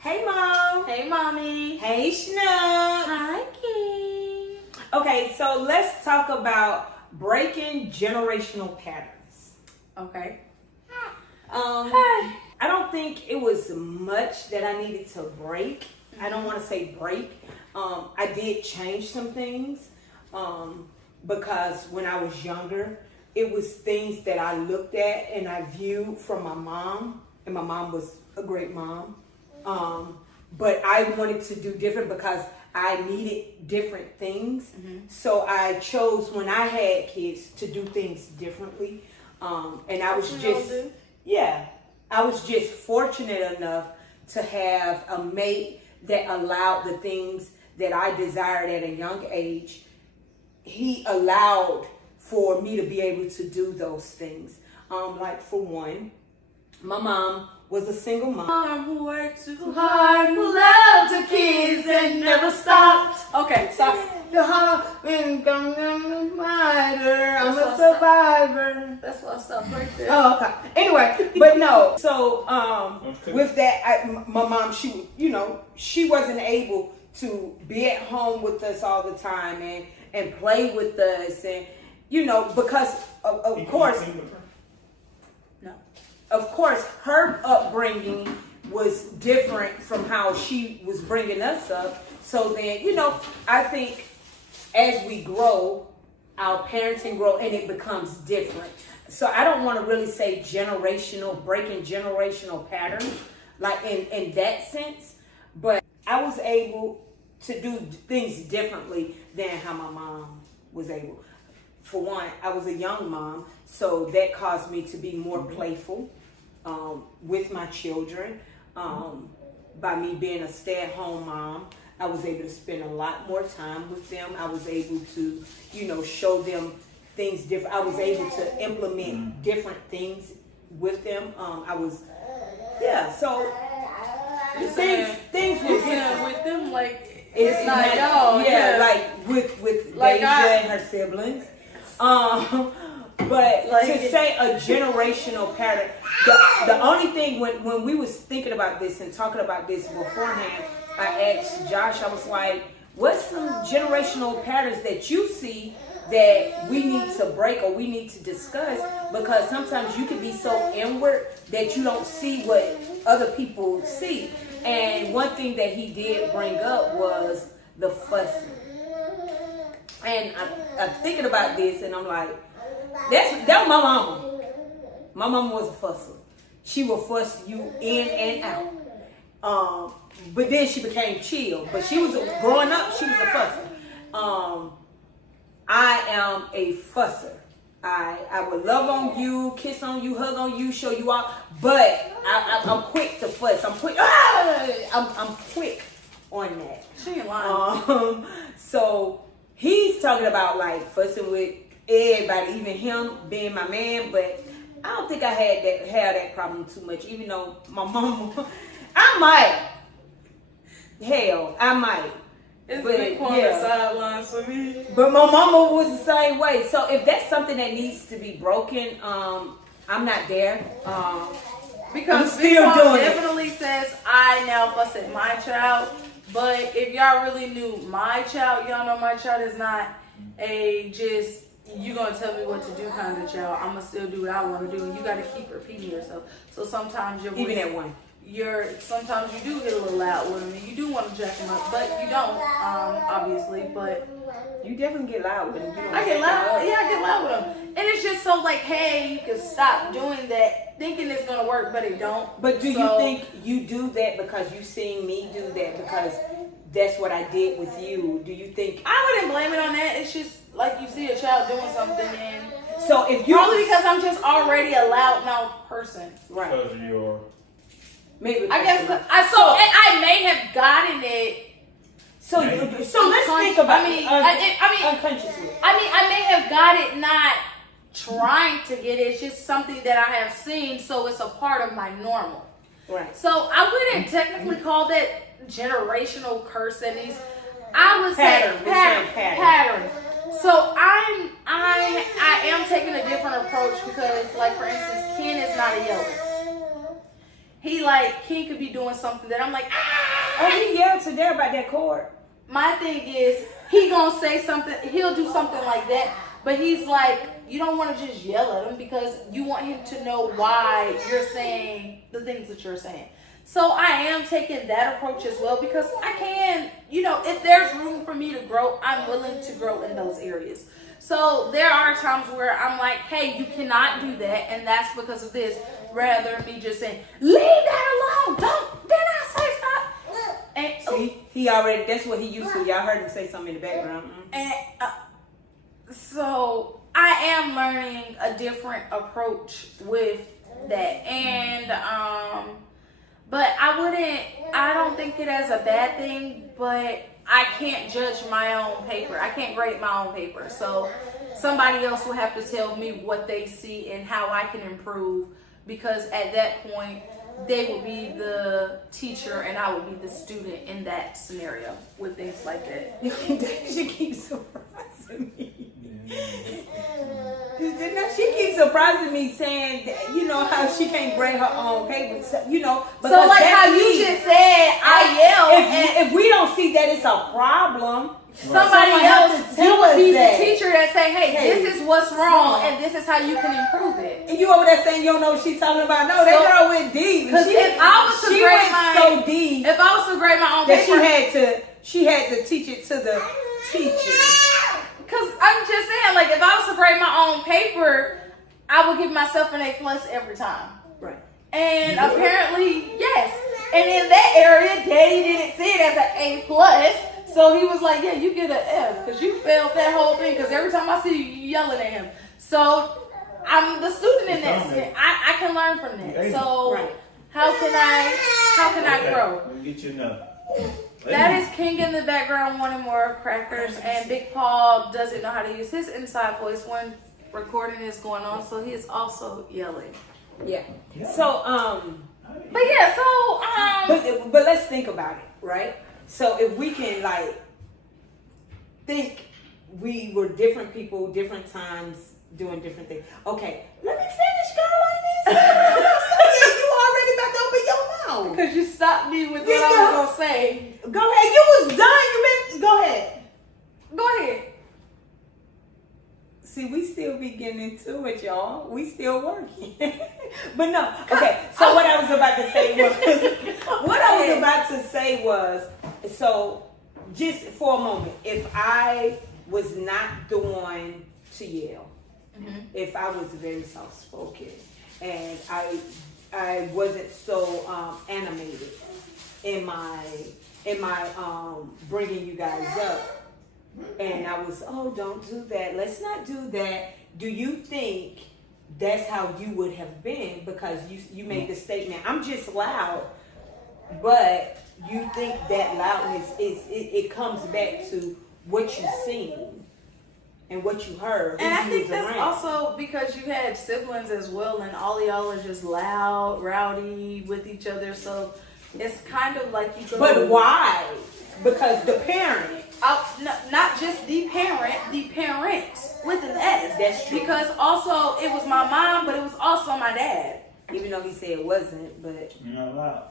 Hey, Mom. Hey, Mommy. Hey, Schnuck. Hi, King. Okay, so let's talk about breaking generational patterns. Okay. I don't think it was much that I needed to break. I don't want to say break. I did change some things because when I was younger, it was things that I looked at and I viewed from my mom, and my mom was a great mom. But I wanted to do different because I needed different things. Mm-hmm. So I chose when I had kids to do things differently. And I was I was just fortunate enough to have a mate that allowed the things that I desired at a young age. He allowed for me to be able to do those things. Like for one, my mom was a single mom who worked too hard, who loved her kids and never stopped. Okay, stop. The heart been coming wider. I'm a survivor. That's why I stopped right there. Oh, okay. Anyway, but no. So, with that, my mom, she wasn't able to be at home with us all the time and play with us, and because of course. No. Of course, her upbringing was different from how she was bringing us up. So then, I think as we grow, our parenting grow and it becomes different. So I don't want to really say breaking generational patterns, like in that sense. But I was able to do things differently than how my mom was able. For one, I was a young mom, so that caused me to be more playful with my children. By me being a stay-at-home mom, I was able to spend a lot more time with them. I was able to, show them things different. I was able to implement different things with them. So things were different. With them, like, it's not y'all. Yeah, like with like Deja and her siblings. But to say a generational pattern, the only thing when we was thinking about this and talking about this beforehand, I asked Josh, I was like, what's some generational patterns that you see that we need to break or we need to discuss? Because sometimes you can be so inward that you don't see what other people see. And one thing that he did bring up was the fussing. And I'm thinking about this, and I'm like, that was my mama. My mama was a fusser. She would fuss you in and out. But then she became chill. But growing up, she was a fusser. I am a fusser. I would love on you, kiss on you, hug on you, show you out. But I'm quick to fuss. I'm quick. I'm quick on that. She ain't lying. So he's talking about like fussing with everybody, even him being my man, but I don't think I had that problem too much, even though my mama, I might. It's big on the sidelines for me. But my mama was the same way. So if that's something that needs to be broken, I'm not there. Because I'm still doing definitely says I now fuss at my child. But if y'all really knew my child, y'all know my child is not a just you gonna tell me what to do kind of child. I'm gonna still do what I want to do, and you got to keep repeating yourself. So sometimes your voice, even at one, sometimes you do get a little loud with them, and you do want to jack them up, but you don't, obviously. But you definitely get loud with them. I get loud. Yeah, I get loud with them, and it's just so like, hey, you can stop doing that, thinking it's gonna work, but it don't. But do you think you do that because you seen me do that because that's what I did with you? Do you think I wouldn't blame it on that? It's just like you see a child doing something, and so if you probably because I'm just already a loud mouth person, right? Because you're maybe I guess I may have gotten it. So let's think about. Unconsciously. I may have got it not trying to get it. It's just something that I have seen, so it's a part of my normal. Right. So I wouldn't technically call that generational curse. And I would say pattern. So I am taking a different approach because, like for instance, Ken is not a yeller. King could be doing something that I'm like, Oh, he yelled today about that cord. my thing is, he gonna say something, he'll do something like that, but he's like, you don't want to just yell at him because you want him to know why you're saying the things that you're saying. So I am taking that approach as well because I can, if there's room for me to grow, I'm willing to grow in those areas. So there are times where I'm like, hey, you cannot do that, and that's because of this. Rather me just saying, leave that alone. Did I say stop? And See, he already, that's what he used to. Y'all heard him say something in the background. And so I am learning a different approach with that. And, but I don't think it as a bad thing, but I can't judge my own paper. I can't grade my own paper. So somebody else will have to tell me what they see and how I can improve, because at that point, they would be the teacher and I would be the student in that scenario with things like that. She keeps surprising me. She keeps surprising me saying that, how she can't grade her own paper, So like how you just said, I yelled. If we don't see that it's a problem, somebody else, you would be the teacher that say, hey, this is what's wrong and this is how you can improve it. And you over there saying you don't know what she's talking about. No, that girl went deep. Because if I was to grade so deep, if I was to grade my own that paper, she had to teach it to the teacher. Because I'm just saying, like, if I was to grade my own paper, I would give myself an A+ every time. Right. And apparently, yes. And in that area, Daddy didn't see it as an A+. So he was like, yeah, you get an F because you failed that whole thing. Because every time I see you, you yelling at him. So I'm the student in that. I can learn from that. So how can I grow? Let me get you another. That is King in the background wanting more crackers, and Big Paul doesn't know how to use his inside voice when recording is going on, so he is also yelling. Yeah. So but yeah, so but let's think about it, right? So if we can think we were different people, different times, doing different things. Okay, let me finish, girl, like this. You already about to open your mouth. Because you stopped me with what I was going to say. Go ahead. You was done. Go ahead. Go ahead. See, we still be getting into it, y'all. We still working. But no. Okay, so what I was about to say was, so just for a moment, if I was not the one to yell, if I was very soft-spoken, and I wasn't so animated in my bringing you guys up, and I was, oh, don't do that, let's not do that. Do you think that's how you would have been? Because you made the statement, I'm just loud, but you think that loudness it comes back to what you've seen and what you heard. And I think that's also because you had siblings as well, and all y'all are just loud, rowdy with each other. So it's kind of like you go. But why? Because the parent. Not just the parents with an S. That's true. Because also it was my mom, but it was also my dad. Even though he said it wasn't, but You're not loud.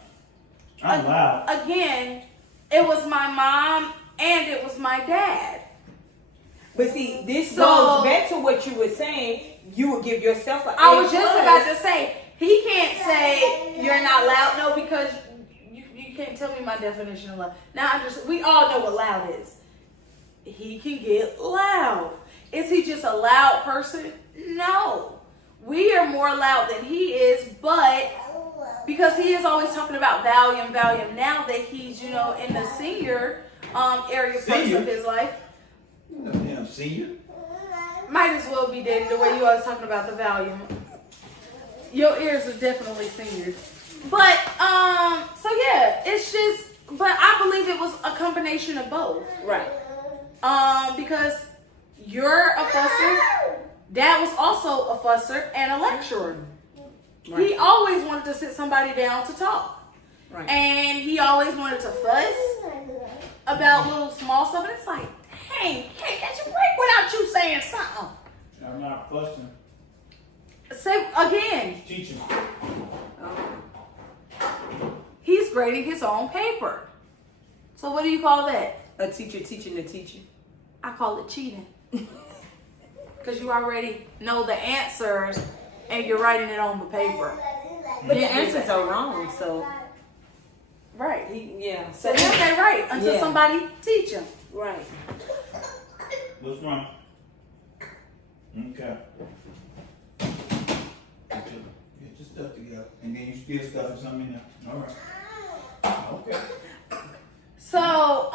I'm loud. Again, it was my mom and it was my dad. But see, this goes back to what you were saying. You would give yourself an A+. I was just about to say, he can't say you're not loud. No, because you can't tell me my definition of loud. Now, we all know what loud is. He can get loud. Is he just a loud person? No. We are more loud than he is, but because he is always talking about volume, now that he's, in the senior area parts of his life. No damn senior. Might as well be dead the way you always talking about the volume. Your ears are definitely senior. But, so yeah, it's just, but I believe it was a combination of both. Right. Because you're a fusser. Dad was also a fusser and a lecturer. Right. He always wanted to sit somebody down to talk. Right. And he always wanted to fuss about little small stuff. And it's like, hey, can't catch a break without you saying something. I'm not fussing. Say again. Teaching. he's grading his own paper. So what do you call that? A teacher teaching a teacher. I call it cheating. Because you already know the answers and you're writing it on the paper. But the answers are wrong, so. Right. Yeah. So he'll stay right until somebody teach him. Right. What's wrong? Okay. Get your stuff together. And then you still stuffing something in there. All right. Okay. So,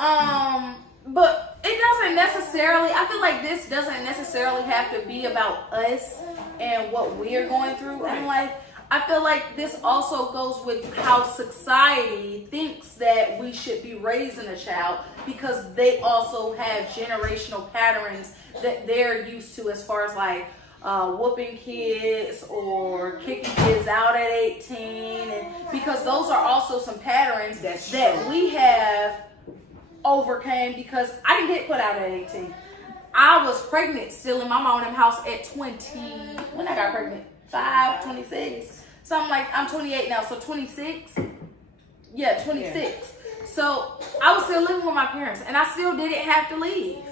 but it doesn't necessarily, I feel like this doesn't necessarily have to be about us and what we're going through in life. I feel like this also goes with how society thinks that we should be raising a child, because they also have generational patterns that they're used to, as far as like whooping kids or kicking kids out at 18, and because those are also some patterns that we have overcame, because I didn't get put out at 18. I was pregnant still in my mom and them house at 20, when I got pregnant, 26. So I'm 28 now, so 26? Yeah, 26. Yeah. So I was still living with my parents, and I still didn't have to leave.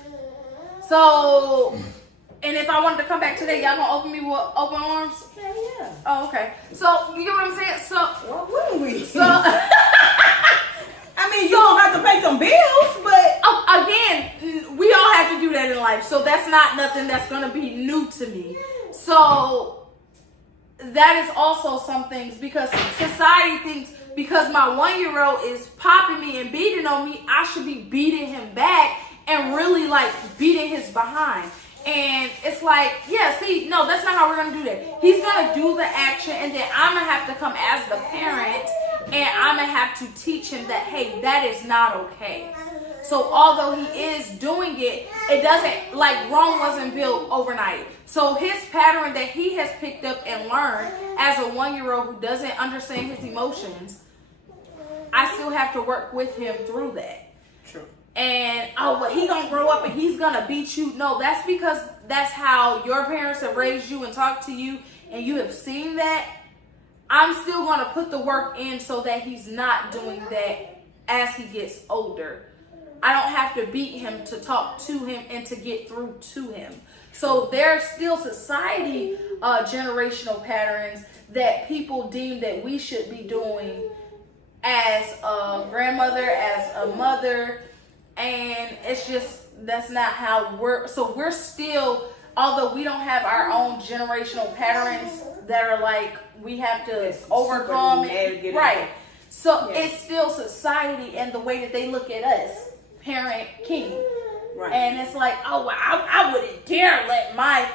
So, and if I wanted to come back today, y'all gonna open me with open arms? Yeah. Oh, okay. So, you get what I'm saying? So, what wouldn't we? So, I mean, you don't have to pay some bills, but. Again, we all have to do that in life. So that's not nothing that's gonna be new to me. So, that is also some things, because society thinks because my 1-year-old is popping me and beating on me, I should be beating him back and really like beating his behind. And it's like, yeah, see, no, that's not how we're going to do that. He's going to do the action, and then I'm going to have to come as the parent, and I'm going to have to teach him that, hey, that is not okay. So although he is doing it, it doesn't, like, Rome wasn't built overnight. So his pattern that he has picked up and learned as a 1-year-old who doesn't understand his emotions, I still have to work with him through that. True. And, well, he gonna grow up and he's gonna beat you. No, that's because that's how your parents have raised you and talked to you, and you have seen that. I'm still gonna put the work in so that he's not doing that as he gets older. I don't have to beat him to talk to him and to get through to him. So there's still society generational patterns that people deem that we should be doing as a grandmother, as a mother, and it's just, that's not how we're still, although we don't have our own generational patterns that are like we have to overcome it, right? So it's still society and the way that they look at us, parent king. Right. And it's like, oh, well, I wouldn't dare let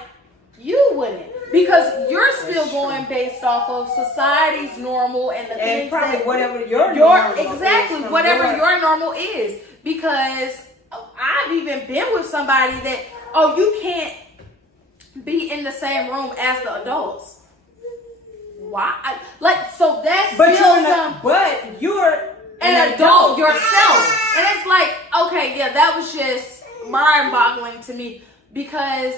you wouldn't, because you're still going based off of society's normal and the things probably that whatever your normal exactly is whatever your normal is. Because I've even been with somebody that, you can't be in the same room as the adults. Why? So that's but you're an adult yourself. And it's like, okay, yeah, that was just mind-boggling to me, because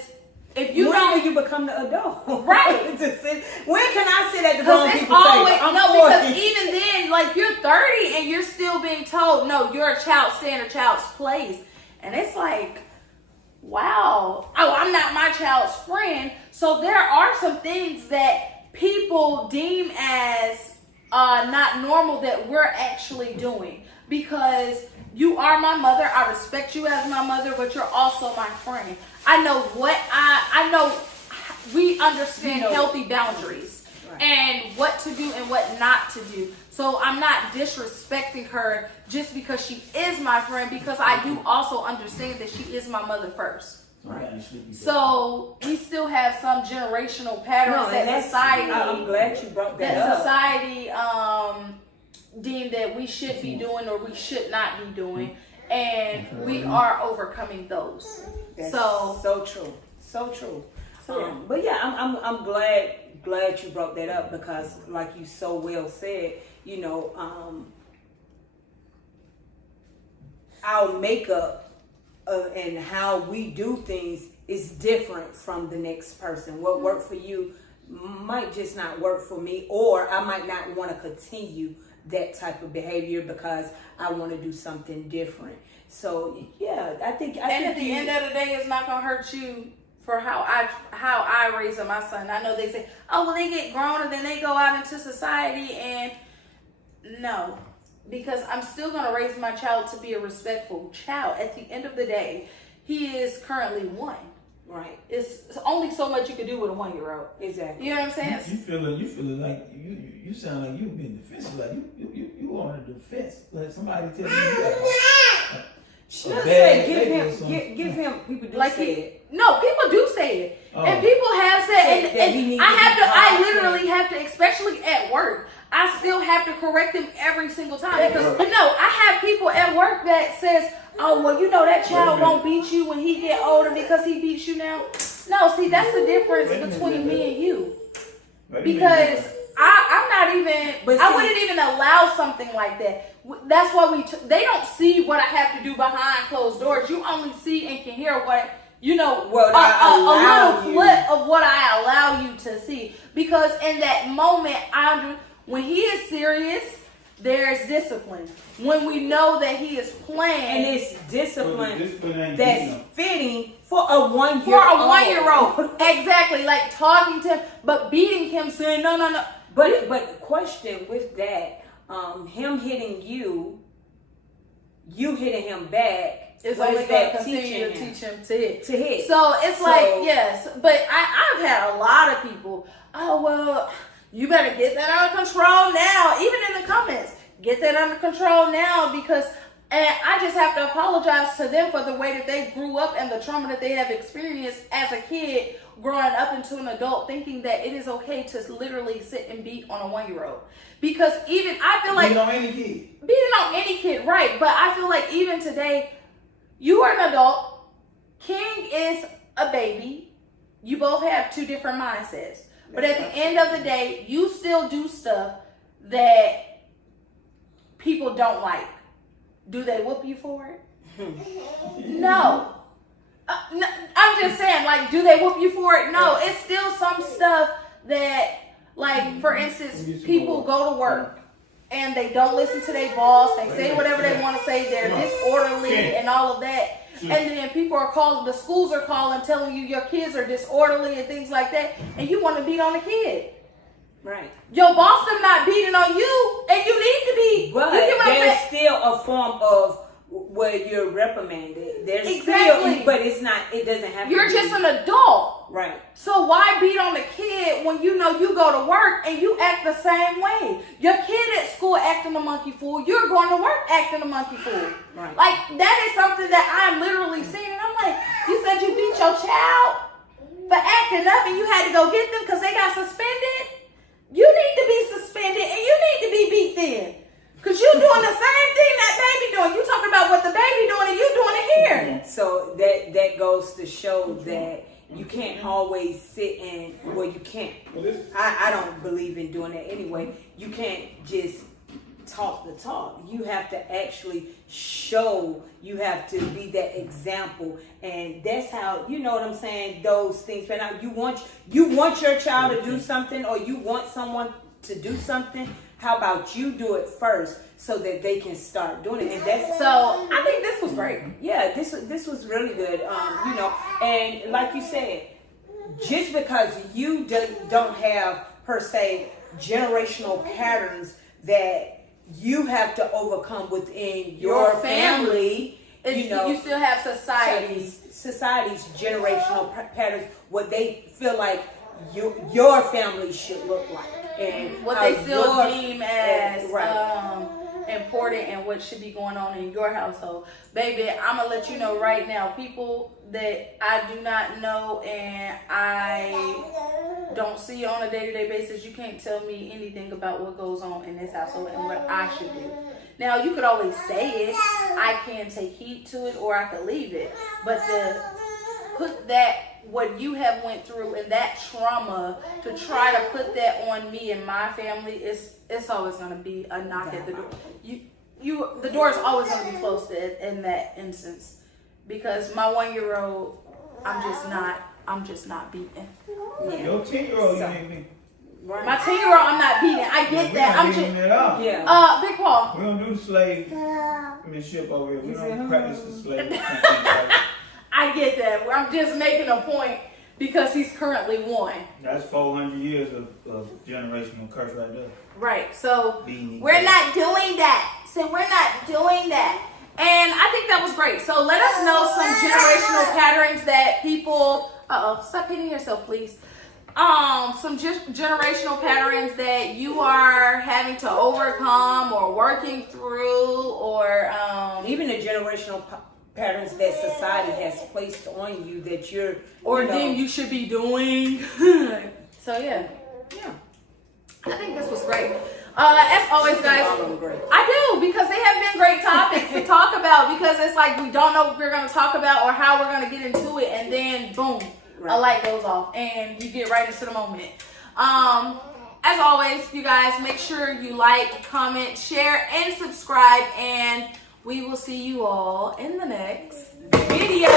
if you when do you become the adult? Right. When can I sit at the grown people because even then, like, you're 30 and you're still being told, no, you're a child, stay in a child's place. And it's like, wow, I'm not my child's friend. So there are some things that people deem as not normal that we're actually doing, because you are my mother. I respect you as my mother, but you're also my friend. I know I know we understand healthy boundaries, right, and what to do and what not to do. So I'm not disrespecting her just because she is my friend, because I do also understand that she is my mother first. Right. So we still have some generational patterns that society. I'm glad you brought that up. Society deem that we should be doing or we should not be doing, and we are overcoming those. That's so true, so true. But yeah, I'm glad you brought that up, because, like you so well said, our makeup and how we do things is different from the next person. What worked for you might just not work for me, or I might not want to continue that type of behavior because I want to do something different. So yeah, I think at the end of the day, it's not gonna hurt you for how I raise my son. I know they say, oh well, they get grown and then they go out into society, and no, because I'm still gonna raise my child to be a respectful child. At the end of the day, he is currently 1. Right. It's only so much you can do with a 1-year-old. Exactly. You know what I'm saying? You feeling like you sound like you being defensive, like you on the defense, like somebody telling you She doesn't say give him. People do like say it. No, people do say it, and people have said, and I literally have to, especially at work. I still have to correct them every single time because I have people at work that says, oh, well, you know that child won't beat you when he get older because he beats you now. No, see, that's the difference between me and you. Because I'm not even, I wouldn't even allow something like that. That's why they don't see what I have to do behind closed doors. You only see and can hear what, a little clip of what I allow you to see. Because in that moment, when he is serious, there's discipline. When we know that he is playing, and it's discipline that's fitting for a 1-year-old. For a 1-year-old, exactly. Like talking to him, but beating him, saying no. But question with that, him hitting you hitting him back. It's what only is going that to continue to teach him to hit. So it's yes, but I've had a lot of people. Oh well. You better get that under control now. Even in the comments, get that under control now and I just have to apologize to them for the way that they grew up and the trauma that they have experienced as a kid growing up into an adult, thinking that it is okay to literally sit and beat on a 1-year-old. Because even I feel like beating on any kid, right? But I feel like even today, you are an adult. King is a baby. You both have 2 different mindsets. But at the end of the day, you still do stuff that people don't like. Do they whoop you for it? No. I'm just saying, like, do they whoop you for it? No. It's still some stuff that, like, for instance, people go to work and they don't listen to their boss. They say whatever they want to say. They're disorderly and all of that. And then people are calling, the schools are calling, telling you your kids are disorderly and things like that, and you want to beat on a kid. Right. Your boss is not beating on you, and you need to be. But there's still a form of where you're reprimanded. There's still, but it's not. It doesn't have. You're just an adult, right? So why beat on a kid when you know you go to work and you act the same way? Your kid at school acting a monkey fool. You're going to work acting a monkey fool. Right. Like that is something that I'm literally seeing, and I'm like, you said you beat your child for acting up, and you had to go get them because they got suspended. You need to be suspended, and you need to be beat then. Because you're doing the same thing that baby doing. You talking about what the baby doing and you doing it here. So that goes to show that you can't always sit and, well, you can't. I don't believe in doing that anyway. You can't just talk the talk. You have to actually show. You have to be that example. And that's how, you know what I'm saying, those things. But now you want your child to do something, or you want someone to do something. How about you do it first so that they can start doing it? And that's, so I think this was great. Yeah, this was really good. And like you said, just because you don't have per se generational patterns that you have to overcome within your family, you still have society's generational patterns, what they feel like your family should look like. And what they still deem as important and what should be going on in your household. Baby, I'm going to let you know right now, people that I do not know and I don't see on a day-to-day basis, you can't tell me anything about what goes on in this household and what I should do. Now, you could always say it. I can take heed to it, or I could leave it. But to put that, what you have went through and that trauma, to try to put that on me and my family, it's always going to be a knock at the door. The door is always going to be closed in that instance, because my 1-year-old, I'm just not beating. Your 10-year-old, Right. My 10-year-old, I'm not beating. I get that. I'm just. Yeah. Big Paul. We don't do the slavemanship over here. We don't practice the slave. I get that. I'm just making a point because he's currently 1. That's 400 years of generational curse right there. Right. So Being we're not doing that. So we're not doing that. And I think that was great. So let us know some generational patterns that people. Stop hitting yourself, please. Some generational patterns that you are having to overcome or working through, or even the generational patterns that society has placed on you that you're, then you should be doing. So yeah. I think this was great. As always, guys, I do, because they have been great topics to talk about, because it's like we don't know what we're going to talk about or how we're going to get into it, and then boom, a light goes off and you get right into the moment. As always, you guys, make sure you like, comment, share, and subscribe, and we will see you all in the next video.